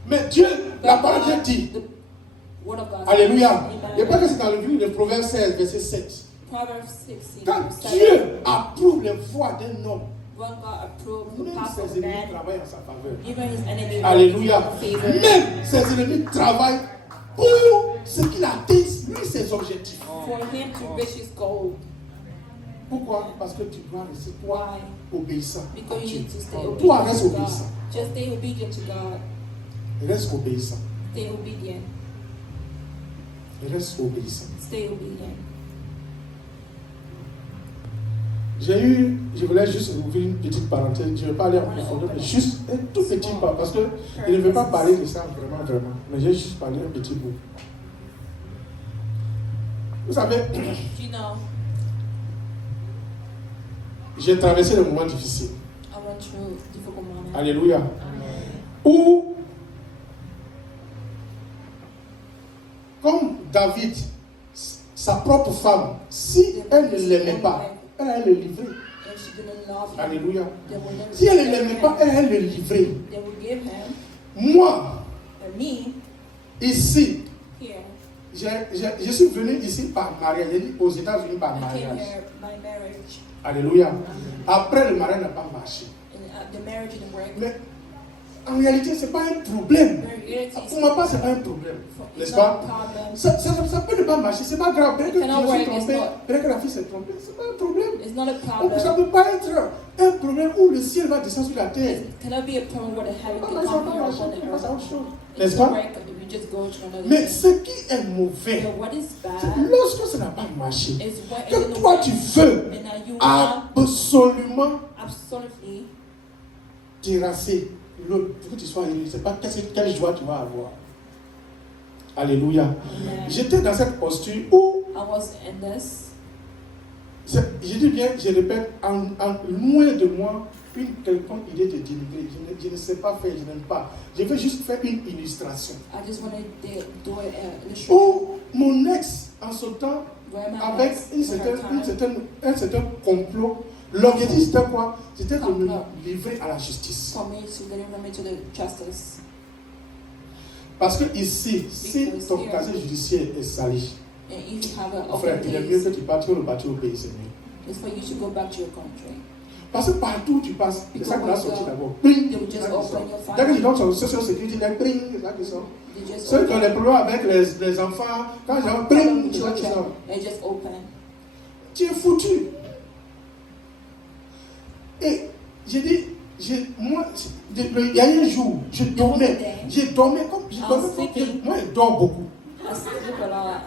Mais Dieu, la But parole de Dieu God, dit, the word of God. Alléluia. Amen. Il n'y a pas que c'est dans le livre de Proverbes 16, verset 7. Proverbs 16. Quand 7. Dieu approuve les voies d'un homme, When God approves the même path of ses ennemis man, travaillent en sa faveur. even his enemy will Alléluia. favor. Même ses ennemis travaillent pour ce qu'il atteint, lui, ses objectifs. For him to reach his goal. Pourquoi? Parce que tu dois rester, toi, Why? obéissant. à Because you Dieu. need to stay Toi, obedient reste to God. obéissant. Just stay obedient to God. Reste obéissant. Stay obedient. Reste obéissant. Stay obedient. Je voulais juste ouvrir une petite parenthèse. Je ne vais pas aller en profondeur, mais juste un tout petit pas, parce que je ne vais pas parler de ça vraiment. Mais j'ai juste parlé un petit bout. Vous savez, You know, j'ai traversé des moments difficiles. I went through difficult moments. Alléluia. Où, comme David, sa propre femme, si elle ne l'aimait pas, elle allait le livrer. And she didn't love him. Alléluia. They will never Si elle ne give l'aimait him. pas, elle allait le livrer. They will give him. Moi, And me, ici, here, je suis venu ici par mariage. J'ai dit aux États-Unis par I came mariage. here by marriage. Alléluia. Après, le mariage n'a pas marché. And the marriage didn't work. Mais en réalité, ce n'est pas un problème. The reality is Pour ma part, ce n'est pas un problème. it's N'est-ce not a pas? problem. Ça peut ne pas marcher, c'est pas grave. Peut-être que It cannot je me suis work, it's trompé, not. peut-être que la fille s'est trompée, c'est pas un problème. It's not a Donc, ça ne problem. peut pas être un problème où le ciel va descendre sur la terre. It cannot be a problem where the heaven Ça can va come pas here marcher, upon the on passe à earth. autre chose. It N'est-ce doesn't pas? work if we just go to another Mais thing. ce qui est mauvais, So what is c'est bad lorsque ça n'a pas marché, is when it que didn't toi work, tu veux and now you want absolument absolutely terrasser l'autre pour que tu sois élu. C'est pas quelle joie tu vas avoir. Alléluia. Amen. J'étais dans cette posture où, I was in this. je dis bien, je répète, en loin de moi, une quelconque idée de délivrer. Je ne sais pas faire, je n'aime pas. Je veux juste faire une illustration. I just wanted to do it in the Où mon ex, en ce temps, where my avec ex, un certain complot, l'objectif c'était quoi? C'était de me Complot. livrer à la justice. for me to deliver me to the justice. Parce que ici, si Because ton here- casier judiciaire est sali, And if you have an mon frère, open il est mieux que case, tu partes au bâti au pays, c'est mieux. it's for you to go back to your country. Parce que partout où tu passes, c'est ça qu'on a sorti d'abord. They will just open your Dès que tu file. donnes sur social security, les pring, c'est ça qui sort. They just Ceux qui ont open. des problèmes avec les enfants, quand ils ont pring, c'est ça qui sort. They just open. Tu es foutu. Et j'ai dit, il y a un jour, je dormais comme moi, je dors beaucoup. I sleep a lot.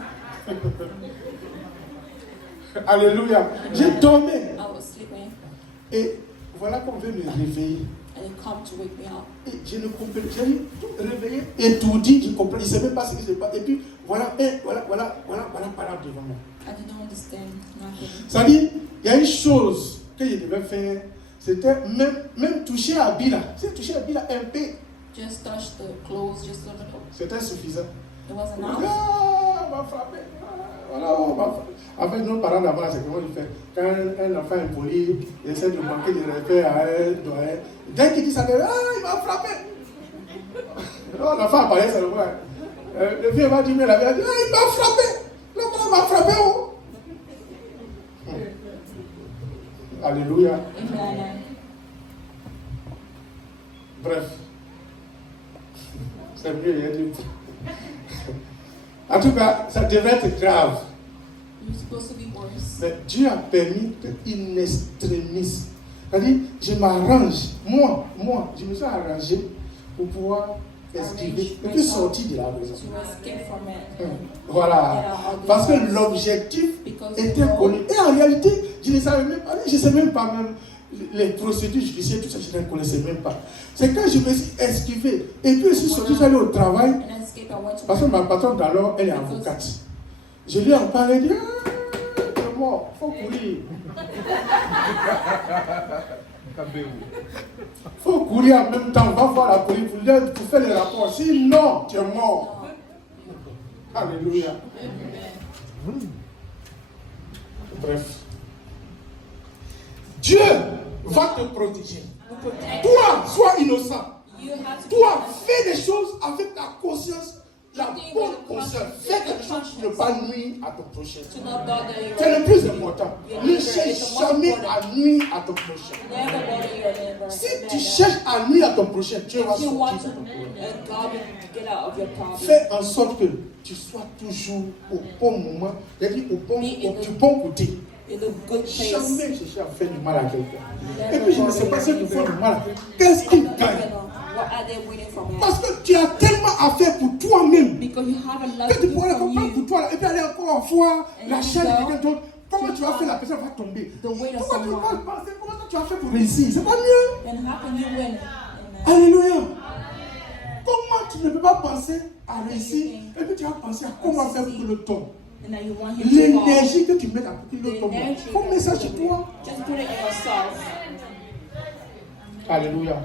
Alléluia. Je dormais. I was sleeping, Et voilà qu'on veut me réveiller. and it come to wake me up. Et je ne comprenais pas. J'ai tout réveillé et tout dit, je comprenais. Je ne savais même pas ce qui se passe. Et puis voilà parole devant moi. I did not understand nothing. Ça dit, il y a une chose que je devais faire. C'était même toucher à Bila. C'est toucher à Bila un peu. Just touch the clothes, just a little. C'était suffisant. It was Ah, enough. on va frapper. Voilà, on va frapper. En fait, nos parents d'avant, c'est comment ils font. Quand un enfant est poli, il essaie de manquer de respect à un doyen. Dès qu'il dit ça, il va frapper. Alors, l'enfant apparaît, c'est le vrai. Le vieux va dire, mais la vieille dit, il va frapper. Le gars va frapper. Oh. Alléluia. Amen. Bref. C'est mieux, il y a du. En tout cas, ça devrait être grave. You're supposed to be worse. Mais Dieu a permis qu'il n'extrémise. C'est-à-dire, je m'arrange. Moi, je me suis arrangé pour pouvoir esquiver et puis sortir de la maison. To escape from it. Voilà. Parce que l'objectif était connu. Et en réalité, je ne savais même pas, je ne sais même pas même les procédures judiciaires, tout ça, je ne connaissais même pas. C'est quand je me suis esquivé et puis je suis sorti, j'allais au travail. And escape, I went to Parce que ma patronne d'alors, elle est avocate. Je lui en parlais, elle dit, c'est mort, il faut courir. Il faut courir en même temps, va voir la police pour faire les rapports. Sinon, tu es mort. Alléluia. Bref. Dieu va te protéger. Toi, sois innocent. You have to Toi, fais des choses avec la conscience, la bonne conscience. Fais quelque chose pour ne pas nuire à ton prochain. to not bother your C'est le plus important. Ne cherche jamais à nuire à ton prochain. never bother your neighbor. Si tu cherches à nuire à ton prochain, tu vas If you want sortir to, de ton problème. God will get out of your problem. Fais en sorte que tu sois toujours au bon moment, c'est-à-dire du bon côté. In the good place. Jamais chercher à faire du mal à quelqu'un. Et puis je ne sais pas ceux qui font du mal à quelqu'un. Qu'est-ce qu'ils gagnent? What are they waiting for me? Parce que tu as tellement à faire pour toi-même. Because you have a lot Que to tu do pourrais for comprendre pour you. toi, et puis aller encore voir And la you chaîne de go quelqu'un d'autre. Comment tu vas faire, la personne va tomber. The weight of Comment tu vas someone. penser, comment tu vas faire pour réussir? C'est pas mieux. And how can you win? Amen. Alléluia. Comment tu ne peux pas penser à réussir et puis tu vas penser à comment faire pour que le tombe. And now you want him to fall. L'énergie que tu mets à pour que le The tombe. energy Il faut mettre ça chez toi. Just put it in yourself. Alléluia.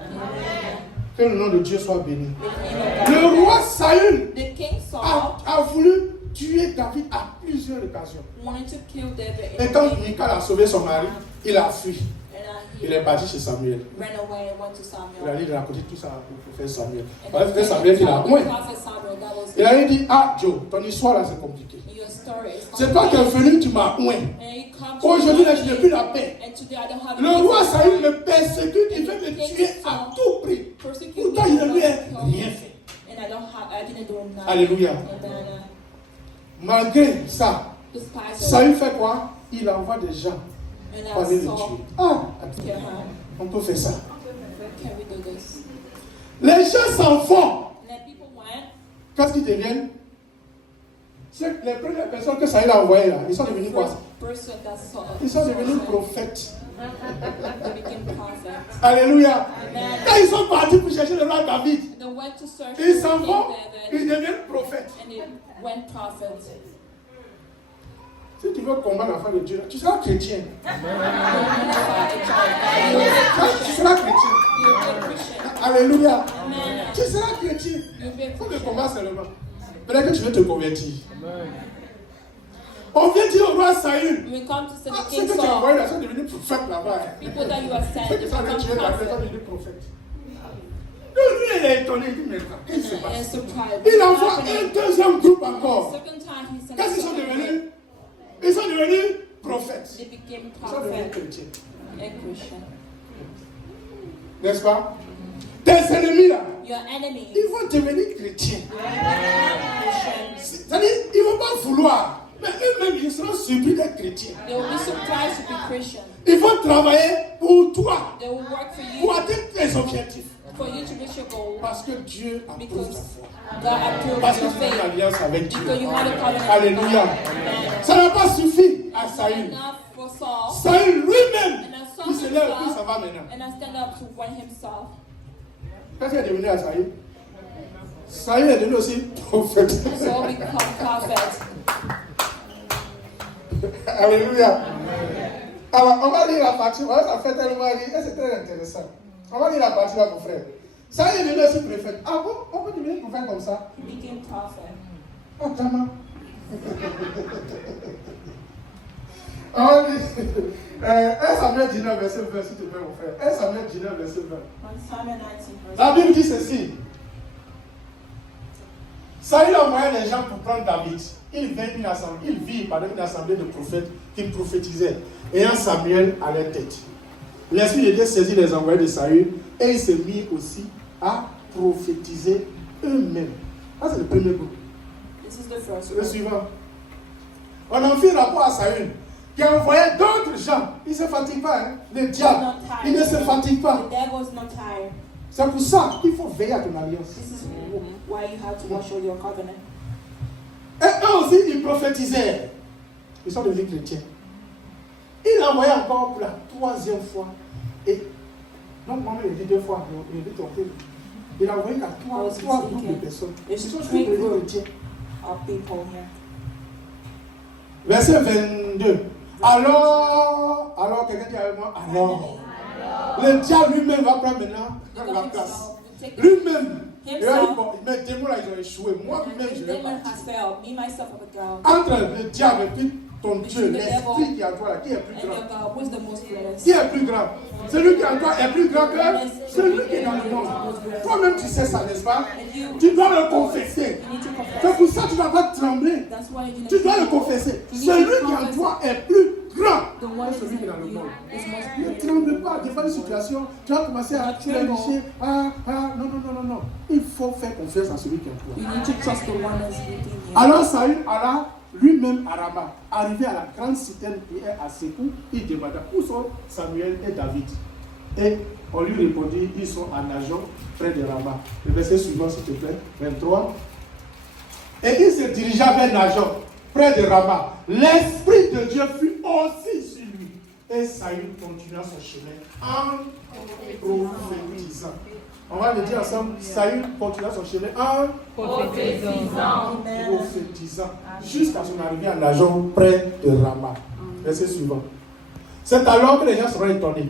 Que le nom de Dieu soit béni. The name of God. Le roi Saül The king Saul a voulu tuer David à plusieurs occasions. wanted to kill David. Et quand Michal a sauvé son mari, il a fui. And he Il est parti chez Samuel. ran away and went to Il a Samuel. dit de raconter tout ça au prophète Samuel. And Parce que he Samuel dit là, told oui. the prophet Samuel, that was Il a dit, ah Joe, ton histoire là c'est compliqué. your story. It's C'est toi qui es complicated. venu, tu m'as oué. And you come to Aujourd'hui là, me, je n'ai plus la paix. and today I don't have Le peace. roi Saül me persécute, il veut me tuer à tout prix. Persecute Pourtant, me, il ne lui a kill me, rien fait. and I didn't do nothing. Alléluia. Amen. Malgré ça, Despite it, Saül fait quoi? Il envoie des gens and pour aller I le saw, tuer. Ah, kill him. on peut faire ça. Can we do this? Les gens s'en vont. And then people went. Qu'est-ce qu'ils deviennent? C'est les premières personnes que Saül a envoyées là, ils sont devenus quoi? Person that saw Ils sont devenus prophètes. They became prophets. Alléluia. Amen. Quand ils sont partis pour chercher le roi David, And they went to search ils for s'en King vont, David, ils deviennent prophètes. and they went prophets. Si tu veux combattre l'enfant de Dieu, tu seras chrétien. You will Tu seras chrétien. be a Christian. Alléluia. Amen. Tu seras chrétien. You'll be a Il faut le Christian. combat seulement. Peut-être que tu veux te convertir. On vient dire au roi Saül, When we come to see ah, the ceux King que tu as Saul, envoyés là sont devenus prophètes là-bas. people that you are Ceux sent, qui you sont become tués là-bas sont prophets. devenus prophètes. Donc lui, il est étonné. Il dit, mais qu'est-ce qui se And passe? surprised. Il envoie un deuxième groupe encore. Second time he sent Qu'est-ce qu'ils sont a second devenus? group. Ils sont devenus prophètes. They became Ils sont devenus prophets chrétiens. and Christian. N'est-ce pas? Tes ennemis là, Your enemies, ils vont devenir chrétiens. Christians, C'est-à-dire, ils ne vont pas vouloir. Mais eux-mêmes, ils seront surpris d'être chrétiens. they will be surprised to be Christian. Ils vont travailler pour toi, They will work for pour you, atteindre tes objectifs. for you to reach your goal. Parce que Dieu approuve ta Because foi. God approves Parce que your tu as une faith. alliance avec Dieu. Because you have a covenant. Alléluia. Amen. Ça n'a pas suffi à It's not Saül. enough for Saul. Saül lui-même, And I saw il se lève et ça himself, va maintenant. and I stand up to one himself. Qu'est-ce qui est devenu à Saül? Saül est devenu aussi prophète. So become prophet. Alléluia. Alors, on va lire la partie. Ça fait tellement rire et c'est très intéressant. On va lire la partie là, mon frère. Saül est devenu aussi prophète. Ah bon? On peut devenir prophète comme ça? He became prophet. Oh, vraiment? On va lire 1 Samuel 19, verset 20, s'il te plaît, mon frère. 1 Samuel 19, verset 20. 1 Samuel 19, verse La Bible dit ceci. Saül envoyait les gens pour prendre David. Il vit une assemblée de prophètes qui prophétisaient, ayant Samuel à leur tête. L'Esprit de Dieu saisit les envoyés de Saül et il s'est mis aussi à prophétiser eux-mêmes. Ça, c'est le premier groupe. This is the first Le one. suivant. On en fit rapport à Saül qui envoyait d'autres gens. Il ne se fatigue pas, hein? Le diable. Il ne se fatigue pas. The devil is not tired. C'est pour ça qu'il faut veiller à ton alliance. This is why you have to watch all your covenant. Et eux aussi, ils prophétisaient. Ils sont devenus chrétiens. Il a envoyé encore pour la troisième fois. Et donc, moi, il dit deux fois. Il dit trompé. Il a envoyé à trois groupes de personnes. Ils sont tous devenus chrétiens. Of people here. Verset 22. Alors, quelqu'un dit avec moi, alors. Le diable lui-même va prendre maintenant la place. Lui-même. Il va dire, bon, mes démons là, ils ont échoué. Moi-même, je vais Demon partir. has failed. Me, myself, of a girl. Entre le diable et puis ton Dieu, l'esprit qui est en toi, là, qui est plus And grand? your God, who is the most greatest? Qui est plus grand? Celui qui est en toi est plus grand que celui qui est dans le monde. Toi-même, tu sais ça, n'est-ce pas? And you, Tu dois le confesser. you need to confess. C'est pour ça que tu ne vas pas trembler. That's why you need Tu to dois le confesser. Celui qui est en toi est plus grand The one que celui qui est dans le monde. is most Ne great. tremble pas devant une situation. Tu vas commencer à réfléchir. Non. Il faut faire confiance à celui qui est en toi. You need to trust the one that's within you. Alors Saül alla lui-même à Rama. Arrivé à la grande citerne qui est à Sékou, il demanda où sont Samuel et David. Et on lui répondit, ils sont à Najon, près de Rama. Le verset suivant, s'il te plaît, 23. Et il se dirigea vers Najon, près de Rama. L'Esprit de Dieu fut aussi sur lui. Et Saül continua son chemin en prophétisant. On va le dire ensemble. Saül continua son chemin en prophétisant. Jusqu'à son arrivée à Najon, près de Rama. Verset suivant. C'est alors que les gens seront étonnés.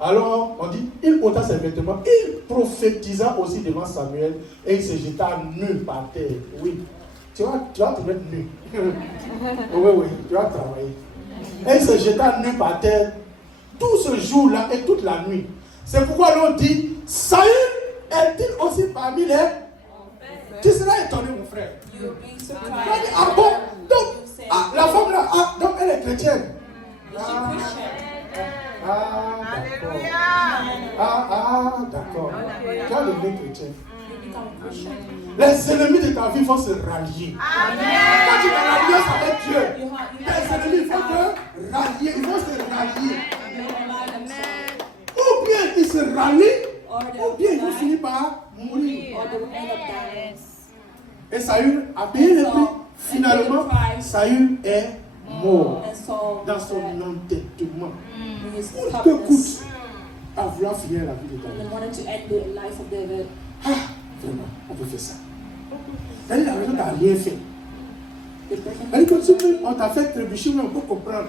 Alors, on dit, il ôta ses vêtements, il prophétisa aussi devant Samuel et il se jeta nu par terre. Oui, tu vas te mettre nu. Oui, tu vas travailler. Et il se jeta nu par terre tout ce jour-là et toute la nuit. C'est pourquoi l'on dit, Saül est-il aussi parmi les... Tu seras étonné, mon frère. You'll be On surprised. va dire, ah bon? Donc, You say, la femme là, donc elle est chrétienne. is she Christian? D'accord. Tu as devenu chrétien. You become a Christian. Les ennemis de ta vie vont se rallier. Quand tu vas l'alliance avec Dieu, les ennemis vont te rallier. Ils vont se rallier. Ou bien ils se rallient, ou bien ils vont finir par mourir. Or they will end up dying. Et Saül a payé le prix. Finalement, Saül est mort And so, dans son entêtement. in his Coûte que stubbornness, coûte à vouloir finir la vie de and David. they wanted to end the life of David. Ah, vraiment, on peut faire ça. Elle a raison, tu n'as rien fait. The person Elle dit que on t'a fait trébucher, mais on peut comprendre.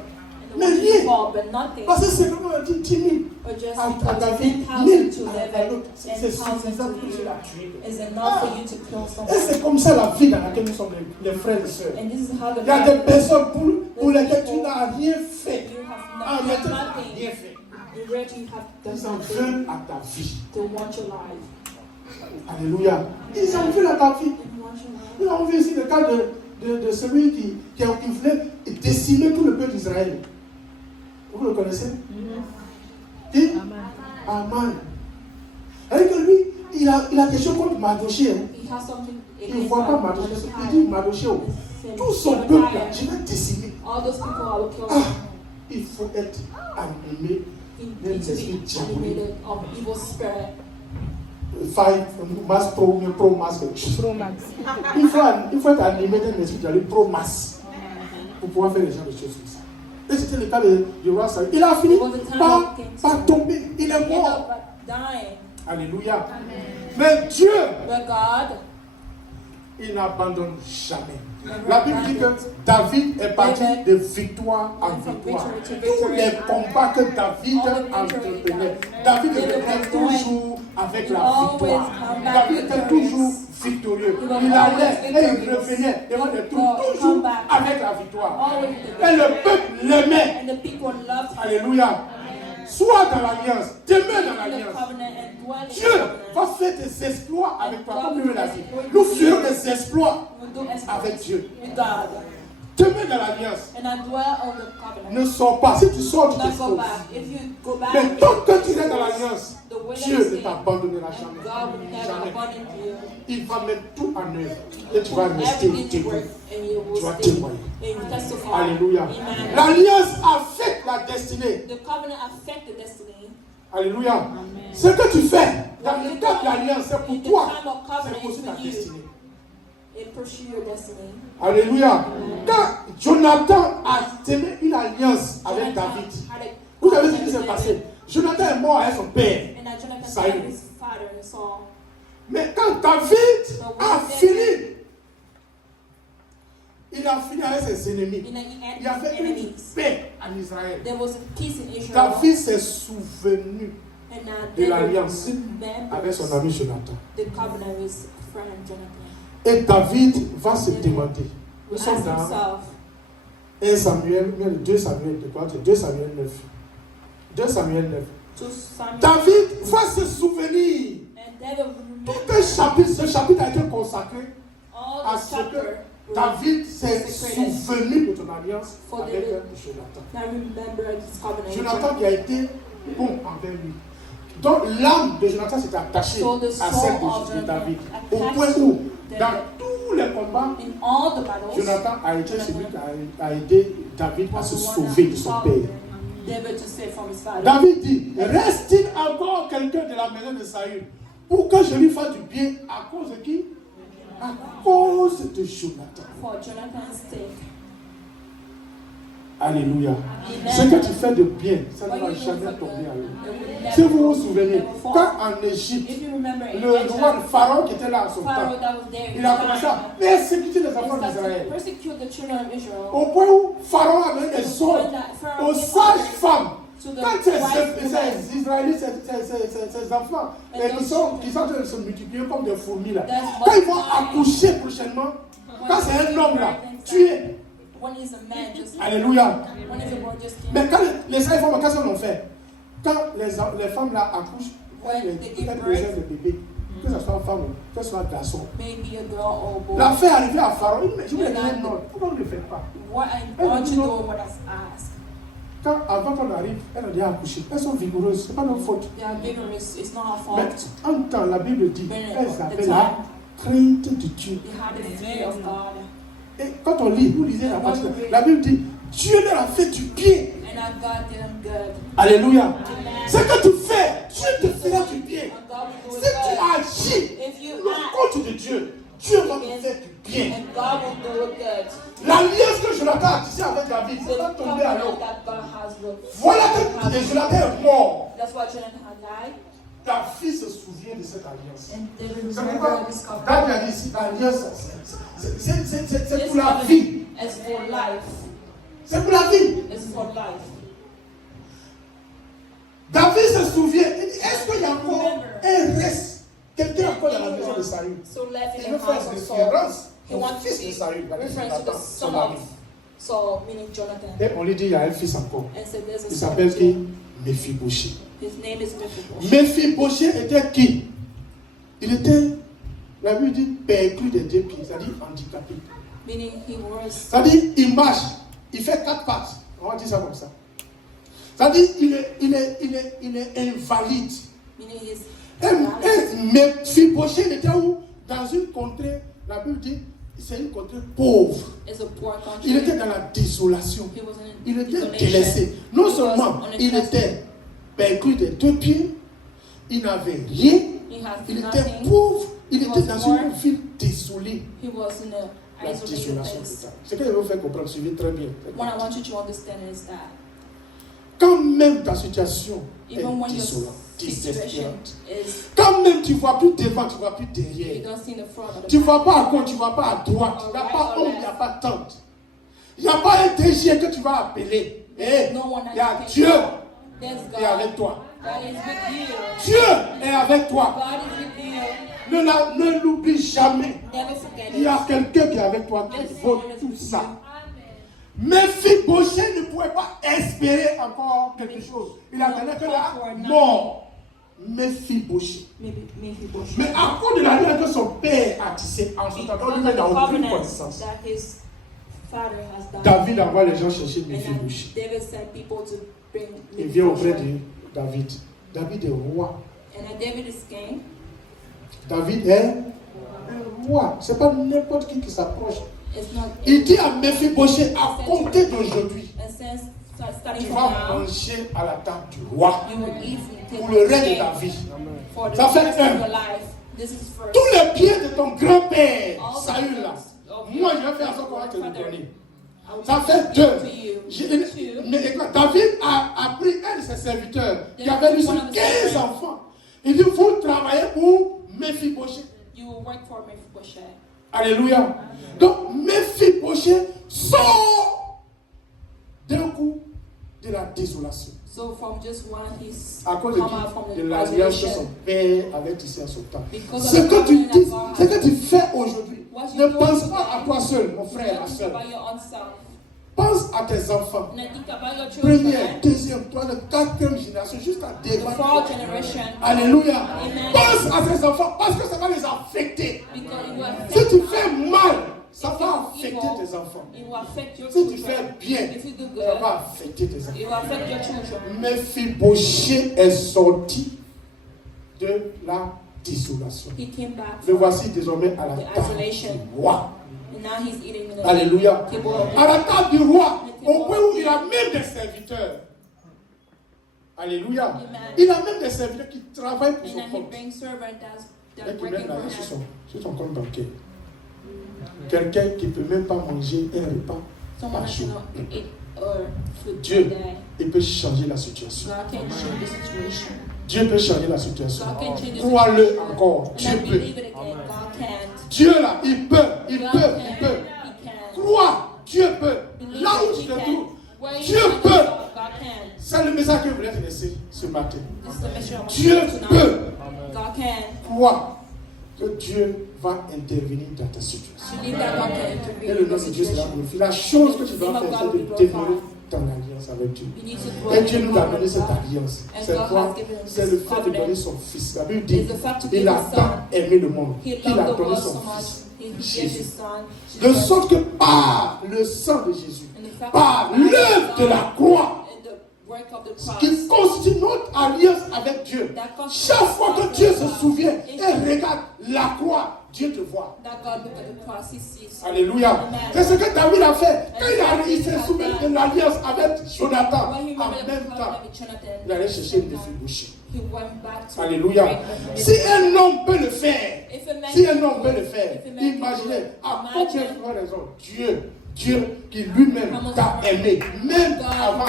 Mais wanted to rien. fall, but nothing. Parce que c'est vraiment un dit 10 000. Or just À David, 10,000 1000 to à David, l'autre. C'est 10,000 suffisant to pour que je you la tue. is enough for you to kill Et someone. c'est comme ça la vie dans laquelle nous sommes les frères et sœurs. And this is how the Il y a des Bible- personnes pour lesquelles tu n'as rien fait. you have En not réalité, tu done n'as nothing. rien fait. In reality, you have Ils done en nothing veulent à ta vie. to want your life. Alléluia. Ils en veulent à ta vie. And want your life. Nous avons vu ici le cas de celui qui voulait décimer tout le peuple d'Israël. Vous le connaissez? Qui? Aman. C'est-à-dire que lui, il a quelque chose contre Mardoché. Hein. He has something Il ne against voit pas Mardoché. Il dit Mardoché. Tout son peuple, là, je vais décimer. all those people I will kill Ah, them. il faut être animé. He Même needs to l'esprit be diabolique. animated of evil spirit. Mass pro mass quelque chose. Il faut être animé d'un esprit diabolique pro mass pour pouvoir faire les gens des choses comme ça. Et c'était le cas du roi Saül. Il a fini par tomber. Il est He ended mort. up dying. Alléluia. Mais Dieu, But God, il n'abandonne jamais. La Bible dit que David est parti de victoire en victoire. Tous les combats que David entretenait, David revenait toujours avec la victoire. David était toujours victorieux. Il allait et il revenait devant les troupes, toujours avec la victoire. Et le peuple l'aimait. and the people loved him. Alléluia. Sois dans l'alliance, demeure dans In the l'alliance. covenant and dwell in the Dieu va covenant. faire des exploits avec toi, comme il l'a dit. Nous ferons des exploits We will do exploits avec Dieu. with God. Demeure dans l'alliance. And I dwell on the covenant. Ne sors pas. Si tu sors, tu Do not go t'exposes. back. If you go back, Mais tant que tu es dans l'alliance, the way that Dieu you ne see, t'abandonnera and jamais. God will never Jamais. abandon you. Il va mettre tout en œuvre. Et tu vas Put rester everything to debout. work and you will Tu vas stay. témoigner. And you testify. Alléluia. Amen. L'alliance affecte la destinée. The covenant affect the destiny. Alléluia. Ce que tu fais dans le cadre de l'alliance, c'est In pour the toi. time of C'est covenant, aussi it's ta for you. destinée. It pursue your destiny. Alléluia. Quand Jonathan a tenu une alliance avec David, vous savez ce qui s'est passé. Jonathan est mort avec son père. And now Jonathan Saul. killed his father and Saul. Mais quand David a fini, il a fini avec ses ennemis. In the end, Il y avait his une enemies. paix en Israël. There was peace in Israel. David s'est souvenu And now de David l'alliance remembers avec son ami Jonathan. the covenant with his friend Jonathan. Et David va se demander. Nous He sommes asked dans himself, 1 Samuel, 2 Samuel, 2 Samuel 9. 2 Samuel 9. to Samuel, David va se souvenir. and David Tout remembered un chapitre, ce chapitre a été consacré all à the ce que chapter. David s'est souvenu de ton alliance For avec David. Jonathan. Now remember his covenant. Jonathan qui a été bon envers lui. Donc l'âme de Jonathan s'est attachée So the à soul celle of de Jonathan David. Au attached point to où, David. dans tous les combats, In all the battles, Jonathan a été Jonathan celui qui a aidé David à was se the one sauver de that son helped père. David to save from his father. David dit, reste-t-il encore quelqu'un de la maison de Saül pour que je lui fasse du bien à cause de qui? À cause de Jonathan. For Jonathan's sake. Alléluia. Amen. Ce que tu fais de bien, ça ne What va you do jamais for tomber à good, l'eau. it will Si never- vous vous souvenez, never fall. quand en Égypte, If you remember in le roi Egypt, Pharaon qui était là à son Pharaoh temps, that was there, il a commencé à persécuter les enfants he started to d'Israël. persecute the children of Israel. Au point où Pharaon a donné des ordres aux sages-femmes. To the Quand ces wife Israélites, ces enfants, qui sont en train de se multiplier comme des fourmis là, That's quand ils vont what- accoucher prochainement, quand c'est un homme là, tué. One is a man just Alléluia. one is a boy just came. Mais quand les sages-femmes, qu'est-ce qu'ils ont fait? Quand les femmes là accouchent, elles peut-être besoin de bébé. Que ce soit femme ou que ce soit garçon. Maybe a girl or a boy. La fait arriver à Pharaon. Je vous le dis non. Pourquoi on ne le fait pas? What I want to know what I asked. Quand avant qu'on arrive, elles ont déjà accouché. Elles sont vigoureuses. Ce n'est pas notre faute. They are vigorous. It's not our Mais fault. en même temps, la Bible dit elles avaient The la time crainte de Dieu. they had the fear of God. Et quand on lit, vous lisez la Bible dit Dieu leur a fait du bien. And our God did them good. Alléluia. Amen. Ce que tu fais, Dieu te fera du bien. And God will do Si it tu good. agis If you le act, compte de Dieu, Dieu va te faire du bien. and God will do it good. L'alliance que Jonathan a tissée avec David, So c'est pas the tombé à l'eau. covenant that God has with. Voilà que Jonathan est mort. That's why Jonathan had died. Ta fille se souvient de cette alliance. And they C'est remember pourquoi this covenant. David a dit ici, l'alliance, c'est This pour la covenant vie. is for life. C'est pour la vie. It's for life. David se souvient. Il dit, est-ce qu'il y a encore un reste? Quelqu'un encore dans la maison de Saül. So left Il in veut the faire house of Saul. référence He au wants to fils de be Saül. reference to the son son ami. of Saul, meaning Jonathan. Et on lui dit, il y a un fils encore. And so there's a Il son s'appelle too. qui? Méphibosheth. His name is Mephibosheth. Méphibosheth était qui? Il était, la Bible dit, perclus des deux pieds, c'est-à-dire handicapé. Meaning he was. C'est-à-dire, il marche, il fait 4 pattes. On va dire ça comme ça. C'est-à-dire, il est invalide. Meaning he's. Méphibosheth était où? Dans une contrée, la Bible dit, c'est une contrée pauvre. Is a poor country. Il était dans la désolation. He was in Il était desolation. délaissé. Non He was seulement on a il trestle. était perclus des 2 pieds, il n'avait rien, He had il était nothing. pauvre, il He était was dans poor. une ville désolée. He was in a La isolated désolation place. totale. Ce que je veux vous faire comprendre, suivez très bien. What I want you to understand is that Quand même ta situation est even when your désolante, situation désespérante, is, quand même tu ne vois plus devant, tu ne vois plus you derrière, don't see the front of the tu ne back. vois pas à gauche, tu ne vois pas à droite, il n'y a pas homme, il n'y a pas tante. Il n'y a pas un DG que tu vas appeler. Eh, No one il y a has Dieu There's qui est avec God. toi. God is with you. Dieu est avec toi. God is with you. Ne l'oublie jamais. Never forget Il y a it. quelqu'un qui est avec toi qui There's vaut someone tout with ça. you. Méphibosheth ne pouvait pas espérer encore quelque chose. Il attendait que la mort. Méphibosheth. Mephibosheth. Mais à cause de l'alliance que son père a tissée, ensuite, on lui met dans aucune Covenant connaissance. that his father has done. David envoie les gens chercher And Méphibosheth. David sent people to bring Il vient auprès Mephibosheth. de David. David est roi. And David is king. David est un roi. Ce n'est pas n'importe qui s'approche. It's not. Il dit à Méphibosheth, à compter d'aujourd'hui, And since starting tu from vas now, manger à la table du roi you will eat from the pour table le of reste de king ta vie. for the Ça fait rest un. of your life. This is first. Tous les biens de ton grand-père, All the Saül là, things of moi your je vais faire ça qu'on va te le grandfather. donner. I will Ça give fait it 2. to you. Two. Mais écoute, David a pris un de ses serviteurs qui avait lui One of the 15 servants. enfants. Il dit, vous travaillez pour Méphibosheth. You will work for Mephibosheth. Alléluia. Donc Méphibosheth sort d'un coup de la désolation. So from just one, he's À cause come out from de the l'alliance que isolation. son père avait tissé en son temps. Because of Ce the que tu covenant dis, that God ce que has. tu fais aujourd'hui, What you ne do pense today, pas à toi seul, mon frère, ma Don't think soeur. about your own self. Pense à tes enfants. And I think about your Première, children. deuxième, troisième, quatrième génération, jusqu'à The devant. fourth generation. Alléluia. Amen. Pense à tes enfants parce que ça va les affecter. Because it will Si affect tu fais mal, ça If va you affecter evil, tes enfants. it will affect your Si tu children. fais bien, If you do ça good, va affecter tes it enfants. will affect your children. Méphibosheth est sorti de la désolation. He came back Le from voici désormais à la the table isolation. du roi. And now he's eating in the Alléluia. table of À la table du roi, au point où il a même des serviteurs. Alléluia. Amen. Il a même des serviteurs qui travaillent pour And son then he compte. brings servants that Et qui working mettent for l'argent sur him. son compte bancaire. Quelqu'un qui ne peut même pas manger un repas Someone par that jour. cannot eat or food Dieu. a day. Il peut changer la situation. God can change the situation. Dieu peut changer la situation. God can change the Crois-le situation. encore. And Dieu I peut. believe it again. God can. Dieu là, il peut. Il God peut. can. Il peut. He can. Crois. Dieu peut. Believe Là où it, tu he te can. trouves, Where you Dieu find peut. yourself, God can. C'est le message que je voulais te laisser ce matin. This is the mission I'm Dieu gonna do tonight. peut. God can. Crois que Dieu va intervenir dans ta situation. Believe that God can Et intervene le in nom the de Dieu sera situation. glorifié. La chose que tu dois faire, c'est de demeurer dans l'alliance. alliance avec Dieu. You need to grow Et in Dieu the nous a covenant donné with cette God. alliance. And C'est God quoi? has given us C'est le this fait de donner covenant. son fils. La Bible dit, It's the fact to il give a his tant son. aimé le monde He qu'il a loved the donné world son so much. fils. He gave Jésus. his son. De Jesus. sorte que par le sang de Jésus, And the fact par that l'œuvre de la croix, and the work of the cross, qui constitue notre alliance avec Dieu, that constitutes chaque fois que Dieu se God, souvient et regarde la croix, Dieu te voit. that God look at the cross, he sees. Alléluia. Amen. C'est ce que David a fait. Quand il s'est soumis de l'alliance avec Jonathan, When he en remembered the même temps, covenant with Jonathan, il allait chercher une Méphibosheth. he went back to Alléluia. break the Si un homme peut le faire, If a man si can un homme do peut it, le faire, if a man can do imaginez it, à combien de imagine fois raison Dieu qui lui-même t'a aimé, même avant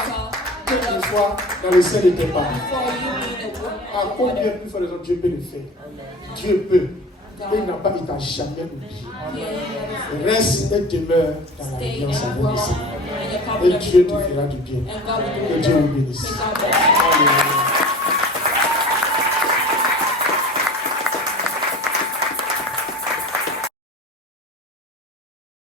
que tu sois dans le sein de tes parents. for you being a woman. À combien plus fois raison Dieu peut le faire? Dieu peut. Et il n'a pas, il t'a jamais oublié. Reste et demeure dans Stay l'alliance and avec grow le Seigneur. in the Et covenant Dieu with te the Lord. fera du bien. And God will do Que it. Dieu vous bénisse. May God bless you. Alléluia.